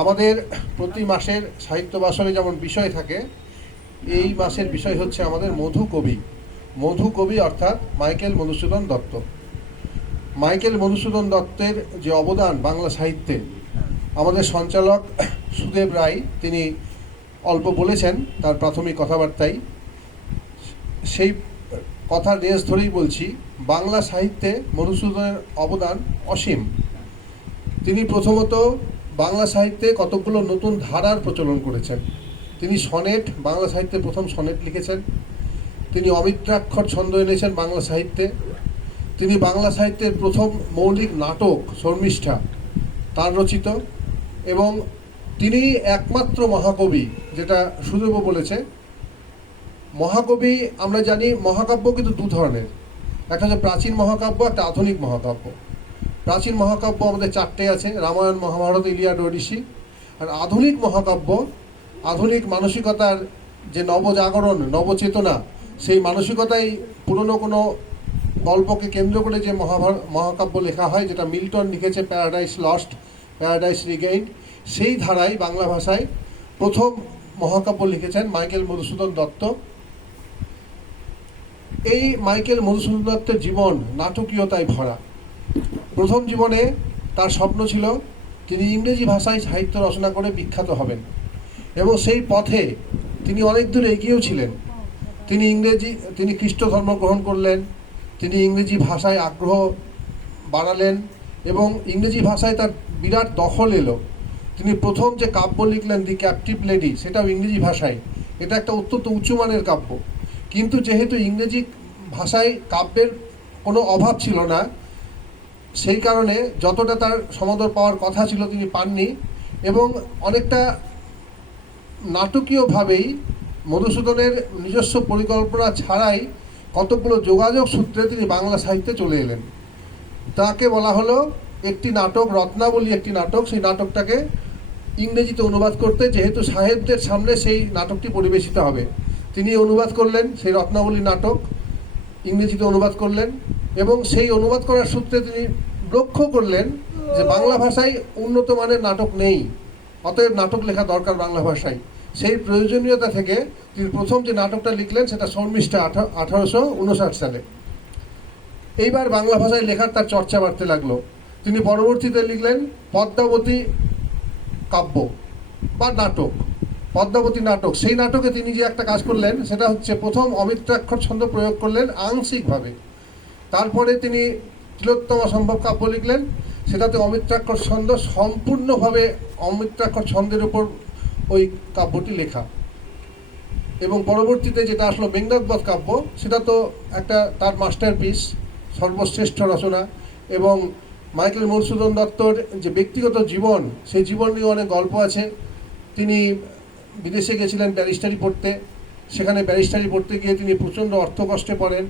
আমাদের প্রতি মাসের সাহিত্য বাসরে যেমন বিষয় থাকে, এই মাসের বিষয় হচ্ছে আমাদের মধু কবি। মধু কবি অর্থাৎ মাইকেল মধুসূদন দত্ত। মাইকেল মধুসূদন দত্তের যে অবদান বাংলা সাহিত্যে, আমাদের সঞ্চালক সুদেব রায় তিনি অল্প বলেছেন তার প্রাথমিক কথাবার্তায়। সেই কথার রেস ধরেই বলছি, বাংলা সাহিত্যে মধুসূদনের অবদান অসীম। তিনি প্রথমত বাংলা সাহিত্যে কতকগুলো নতুন ধারার প্রচলন করেছেন। তিনি সনেট, বাংলা সাহিত্যে প্রথম সনেট লিখেছেন। তিনি অমিত্রাক্ষর ছন্দ এনেছেন বাংলা সাহিত্যে। তিনি বাংলা সাহিত্যের প্রথম মৌলিক নাটক শর্মিষ্ঠা তার রচিত, এবং তিনি একমাত্র মহাকবি, যেটা সুদেবও বলেছে। মহাকবি আমরা জানি, মহাকাব্য কিন্তু দু ধরনের, একটা হচ্ছে প্রাচীন মহাকাব্য, একটা আধুনিক মহাকাব্য। প্রাচীন মহাকাব্য আমাদের চারটে আছে: রামায়ণ, মহাভারত, ইলিয়াড, ওডিসি। আর আধুনিক মহাকাব্য, আধুনিক মানসিকতার যে নবজাগরণ, নবচেতনা, সেই মানসিকতাই পুরনো কোনো গল্পকে কেন্দ্র করে যে মহাকাব্য লেখা হয়, যেটা মিল্টন লিখেছে প্যারাডাইস লস্ট, প্যারাডাইস রিগেইনড, সেই ধারায় বাংলা ভাষায় প্রথম মহাকাব্য লিখেছেন মাইকেল মধুসূদন দত্ত। এই মাইকেল মধুসূদন দত্তের জীবন নাটকীয়তায় ভরা। প্রথম জীবনে তার স্বপ্ন ছিল তিনি ইংরেজি ভাষায় সাহিত্য রচনা করে বিখ্যাত হবেন, এবং সেই পথে তিনি অনেক দূর এগিয়েও ছিলেন। তিনি খ্রিস্ট ধর্ম গ্রহণ করলেন, তিনি ইংরেজি ভাষায় আগ্রহ বাড়ালেন, এবং ইংরেজি ভাষায় তার বিরাট দখল এলো। তিনি প্রথম যে কাব্য লিখলেন, দি ক্যাপটিভ লেডি, সেটাও ইংরেজি ভাষায়। এটা একটা অত্যন্ত উঁচুমানের কাব্য, কিন্তু যেহেতু ইংরেজি ভাষায় কাব্যের কোনো অভাব ছিল না, সেই কারণে যতটা তার সমাদর পাওয়ার কথা ছিল তিনি পাননি। এবং অনেকটা নাটকীয়ভাবেই মধুসূদনের নিজস্ব পরিকল্পনা ছাড়াই কতগুলো যোগাযোগ সূত্রে তিনি বাংলা সাহিত্যে চলে এলেন। তাকে বলা হলো একটি নাটক, রত্নাবলী একটি নাটক, সেই নাটকটাকে ইংরেজিতে অনুবাদ করতে, যেহেতু সাহেবদের সামনে সেই নাটকটি পরিবেশিত হবে। তিনি অনুবাদ করলেন সেই রত্নাবলী নাটক, ইংরেজিতে অনুবাদ করলেন, এবং সেই অনুবাদ করার সূত্রে তিনি লক্ষ্য করলেন যে বাংলা ভাষায় উন্নত মানের নাটক নেই, অতএব নাটক লেখা দরকার বাংলা ভাষায়। সেই প্রয়োজনীয়তা থেকে তিনি প্রথম যে নাটকটা লিখলেন সেটা শর্মিষ্ঠা 1859 সালে। এইবার বাংলা ভাষায় লেখার তার চর্চা বাড়তে লাগলো। তিনি পরবর্তীতে লিখলেন পদ্মাবতী কাব্য বা নাটক, পদ্মাবতী নাটক। সেই নাটকে তিনি যে একটা কাজ করলেন সেটা হচ্ছে প্রথম অমিত্রাক্ষর ছন্দ প্রয়োগ করলেন আংশিকভাবে। তারপরে তিনি তিলোত্তমা সম্ভব কাব্য লিখলেন, সেটাতে অমিত্রাক্ষর ছন্দ সম্পূর্ণভাবে, অমিত্রাক্ষর ছন্দের উপর ওই কাব্যটি লেখা। এবং পরবর্তীতে যেটা আসলো মেঘনাদবধ কাব্য, সেটা তো একটা তার মাস্টারপিস, সর্বশ্রেষ্ঠ রচনা। এবং মাইকেল মধুসূদন দত্তর যে ব্যক্তিগত জীবন, সেই জীবন নিয়ে অনেক গল্প আছে। তিনি বিদেশে গেছিলেন ব্যারিস্টারি পড়তে, সেখানে ব্যারিস্টারি পড়তে গিয়ে তিনি প্রচণ্ড অর্থকষ্টে পড়েন।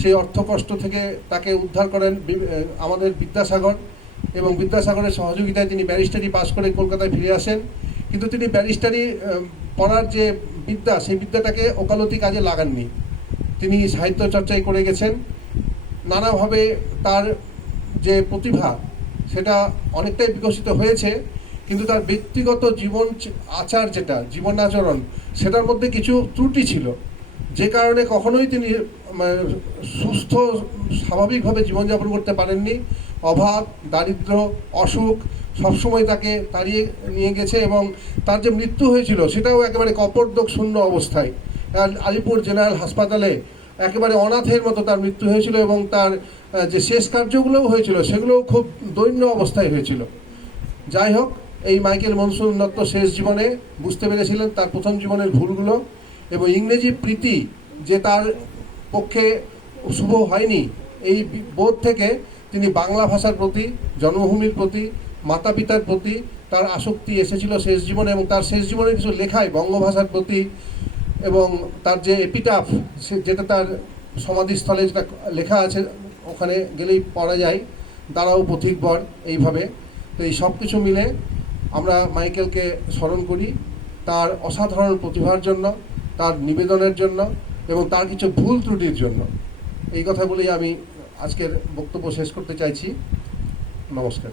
সেই অর্থকষ্ট থেকে তাকে উদ্ধার করেন আমাদের বিদ্যাসাগর, এবং বিদ্যাসাগরের সহযোগিতায় তিনি ব্যারিস্টারি পাশ করে কলকাতায় ফিরে আসেন। কিন্তু তিনি ব্যারিস্টারি পড়ার যে বিদ্যা, সেই বিদ্যাটাকে ওকালতি কাজে লাগাননি। তিনি সাহিত্য চর্চায় করে গেছেন। নানাভাবে তার যে প্রতিভা সেটা অনেকটাই বিকশিত হয়েছে, কিন্তু তার ব্যক্তিগত জীবন আচার, যেটা জীবন আচরণ, সেটার মধ্যে কিছু ত্রুটি ছিল, যে কারণে কখনোই তিনি সুস্থ স্বাভাবিকভাবে জীবনযাপন করতে পারেননি। অভাব, দারিদ্র, অসুখ সবসময় তাকে তাড়িয়ে নিয়ে গেছে, এবং তার যে মৃত্যু হয়েছিল সেটাও একেবারে কপর্দক শূন্য অবস্থায় আলিপুর জেনারেল হাসপাতালে একেবারে অনাথের মতো তার মৃত্যু হয়েছিল। এবং তার যে শেষ কার্যগুলোও হয়েছিল সেগুলোও খুব দৈন্য অবস্থায় হয়েছিল। যাই হোক, এই মাইকেল মধুসূদন দত্ত শেষ জীবনে বুঝতে পেরেছিলেন তার প্রথম জীবনের ভুলগুলো, এবং ইংরেজি প্রীতি যে তার পক্ষে শুভ হয়নি, এই বোধ থেকে তিনি বাংলা ভাষার প্রতি, জন্মভূমির প্রতি, মাতা পিতার প্রতি তার আসক্তি এসেছিল শেষ জীবনে। এবং তার শেষ জীবনের কিছু লেখায় বঙ্গভাষার প্রতি, এবং তার যে এপিটাফ, যেটা তার সমাধিস্থলে যেটা লেখা আছে, ওখানে গেলেই পড়া যায়, দাঁড়াও পথিক বর, এইভাবে। তো এই সব কিছু মিলে আমরা মাইকেলকে স্মরণ করি তার অসাধারণ প্রতিভার জন্য, তার নিবেদনের জন্য, এবং তার কিছু ভুল ত্রুটির জন্য। এই কথা বলেই আমি আজকের বক্তব্য শেষ করতে চাইছি। নমস্কার।